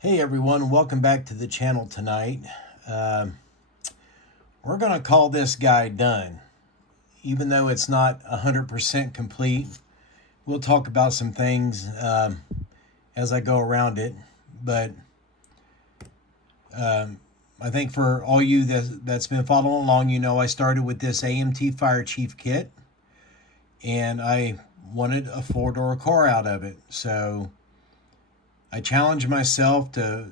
Hey everyone, welcome back to the channel tonight. We're going to call this guy done. Even though it's not 100% complete, we'll talk about some things as I go around it. But I think for all you that's been following along, you know I started with this AMT Fire Chief kit. And I wanted a 4-door car out of it. So I challenged myself to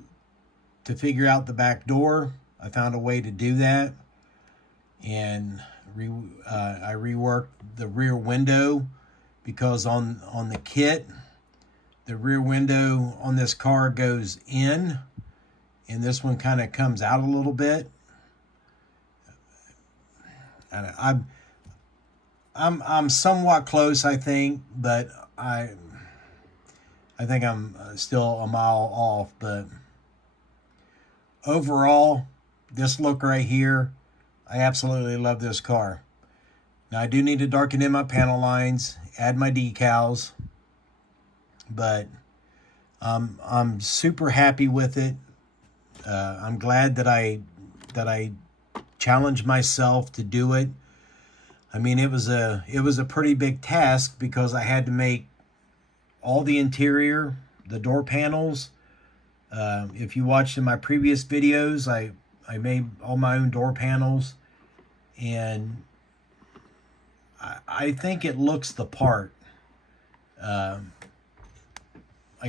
figure out the back door. I found a way to do that, and I reworked the rear window because on the kit, the rear window on this car goes in, and this one kind of comes out a little bit. I'm somewhat close, I think, but I think I'm still a mile off. But overall, this look right here, I absolutely love this car. Now I do need to darken in my panel lines, add my decals, but I'm super happy with it. I'm glad that I challenged myself to do it. I mean, it was a pretty big task because I had to make all the interior, the door panels. If you watched in my previous videos, I made all my own door panels, and I think it looks the part. I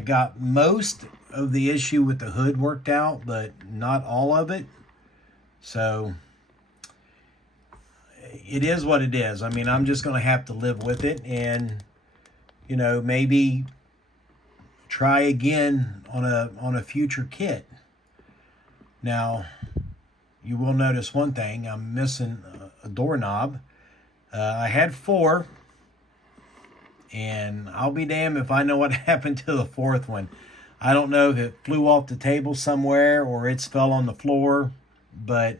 got most of the issue with the hood worked out, but not all of it. So it is what it is. I mean, I'm just going to have to live with it, and maybe try again on a future kit. Now, you will notice one thing. I'm missing a doorknob. I had 4, and I'll be damned if I know what happened to the 4th one. I don't know if it flew off the table somewhere or it's fell on the floor, but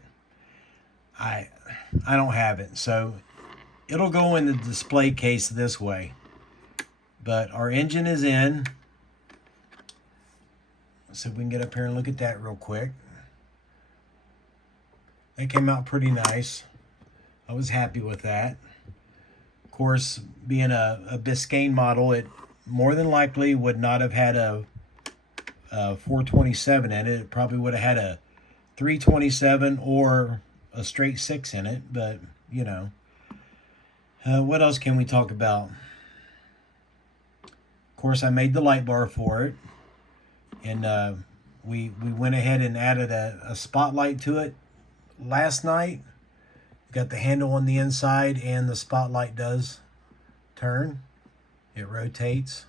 I don't have it. So it'll go in the display case this way. But our engine is in. So we can get up here and look at that real quick. It came out pretty nice. I was happy with that. Of course, being a Biscayne model, it more than likely would not have had a 427 in it. It probably would have had a 327 or a straight 6 in it. But, what else can we talk about? Of course, I made the light bar for it. And we went ahead and added a spotlight to it last night. Got the handle on the inside, and the spotlight does turn. It rotates.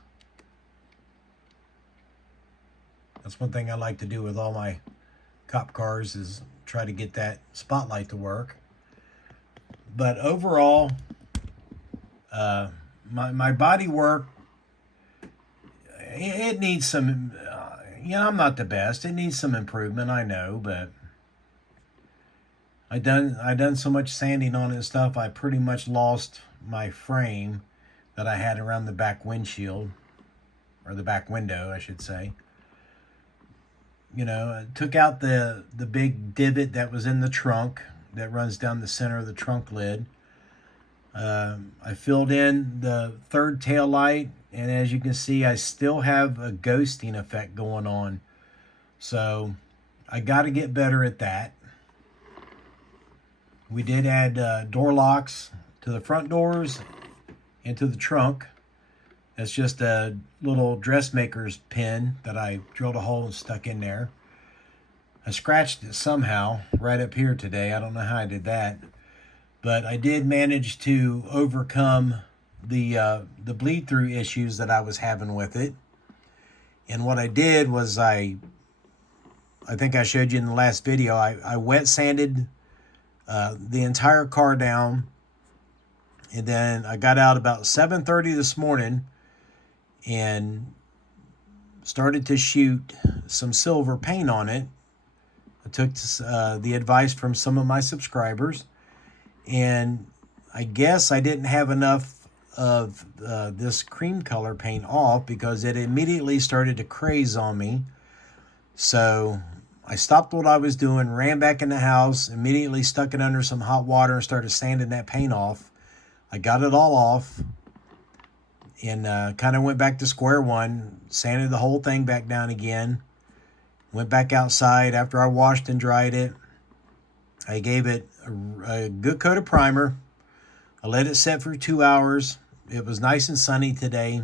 That's one thing I like to do with all my cop cars, is try to get that spotlight to work. But overall, my body work, it needs some... I'm not the best. It needs some improvement, I know, but I done so much sanding on it and stuff, I pretty much lost my frame that I had around the back windshield, or the back window, I should say. I took out the big divot that was in the trunk that runs down the center of the trunk lid. I filled in the third tail light, and as you can see, I still have a ghosting effect going on. So I got to get better at that. We did add door locks to the front doors and to the trunk. That's just a little dressmaker's pin that I drilled a hole and stuck in there. I scratched it somehow right up here today. I don't know how I did that. But I did manage to overcome the bleed-through issues that I was having with it. And what I did was I think I showed you in the last video, I wet sanded the entire car down. And then I got out about 7:30 this morning and started to shoot some silver paint on it. I took the advice from some of my subscribers. And I guess I didn't have enough of this cream color paint off because it immediately started to craze on me. So I stopped what I was doing, ran back in the house, immediately stuck it under some hot water and started sanding that paint off. I got it all off and kind of went back to square one, sanded the whole thing back down again, went back outside after I washed and dried it. I gave it a good coat of primer. I let it set for 2 hours. It was nice and sunny today.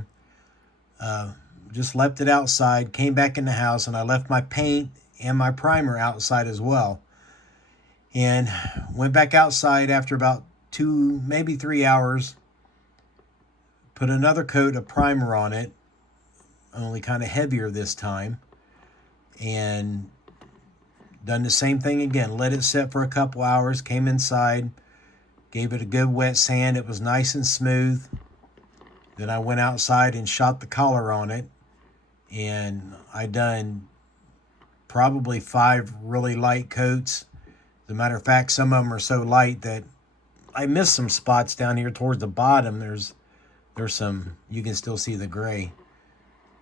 Just left it outside, came back in the house, and I left my paint and my primer outside as well. And went back outside after about 2, maybe 3 hours. Put another coat of primer on it, only kind of heavier this time. And done the same thing again. Let it set for a couple hours, came inside, gave it a good wet sand. It was nice and smooth. Then I went outside and shot the collar on it. And I done probably 5 really light coats. As a matter of fact, some of them are so light that I missed some spots down here towards the bottom. There's some, you can still see the gray.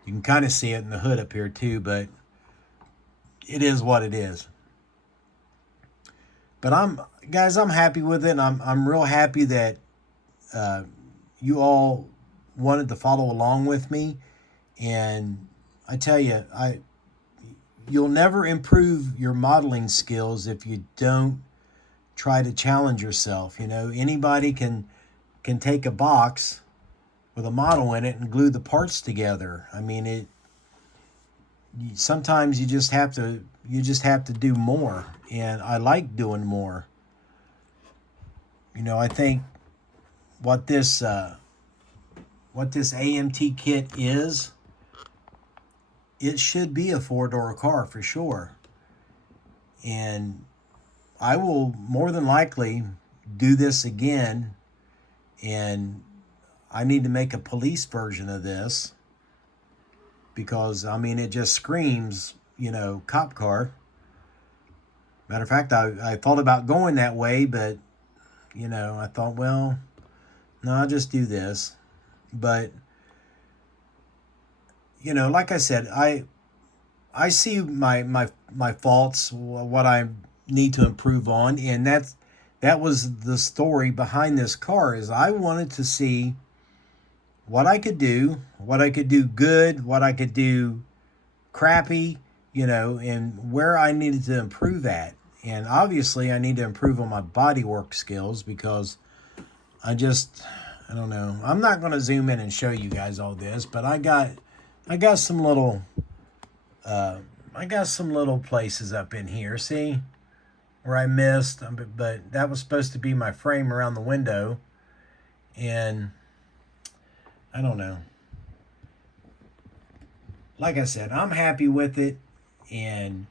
You can kind of see it in the hood up here too, but it is what it is. But I'm happy with it. I'm real happy that you all wanted to follow along with me. And I tell you, you'll never improve your modeling skills if you don't try to challenge yourself. You know, anybody can take a box with a model in it and glue the parts together. I mean, sometimes you just have to do more, and I like doing more. You know, I think what this AMT kit is, it should be a 4-door car for sure. And I will more than likely do this again, and I need to make a police version of this because, I mean, it just screams, you know, cop car. Matter of fact, I thought about going that way, but, you know, I thought, well, no, I'll just do this. But, you know, like I said, I see my faults, what I need to improve on, and that was the story behind this car. Is I wanted to see what I could do good, what I could do crappy, you know, and where I needed to improve at. And obviously I need to improve on my bodywork skills because I don't know. I'm not going to zoom in and show you guys all this, but I got some little places up in here, see, where I missed, but that was supposed to be my frame around the window, and I don't know. Like I said, I'm happy with it, and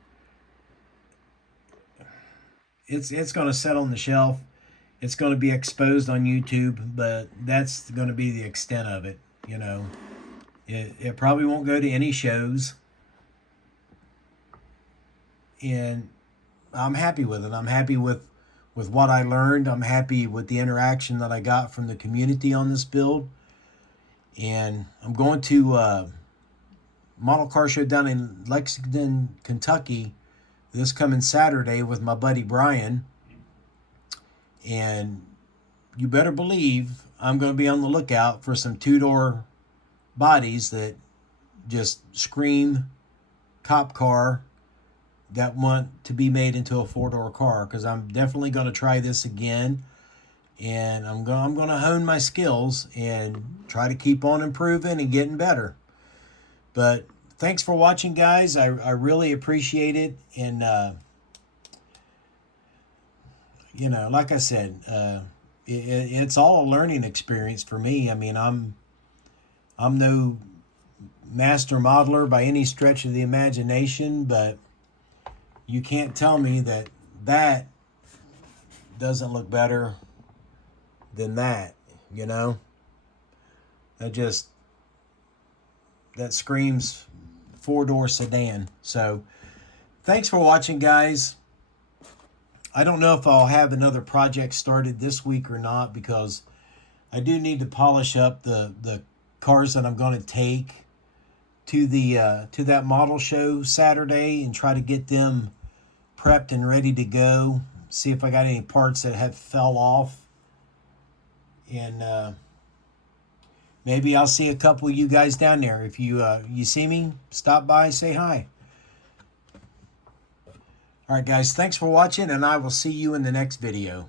it's going to set on the shelf. It's going to be exposed on YouTube, but that's going to be the extent of it, you know. It probably won't go to any shows. And I'm happy with it. I'm happy with what I learned. I'm happy with the interaction that I got from the community on this build. And I'm going to model car show down in Lexington, Kentucky this coming Saturday with my buddy Brian. And you better believe I'm going to be on the lookout for some 2-door bodies that just scream cop car that want to be made into a 4-door car, because I'm definitely going to try this again, and I'm going to hone my skills and try to keep on improving and getting better. But thanks for watching, guys. I really appreciate it. And you know, like I said, it's all a learning experience for me. I mean, I'm no master modeler by any stretch of the imagination, but you can't tell me that doesn't look better than that, you know? That screams 4-door sedan. So thanks for watching, guys. I don't know if I'll have another project started this week or not, because I do need to polish up the cars that I'm going to take to that model show Saturday and try to get them prepped and ready to go. See if I got any parts that have fell off. And maybe I'll see a couple of you guys down there. If you see me, stop by, say hi. All right, guys, thanks for watching, and I will see you in the next video.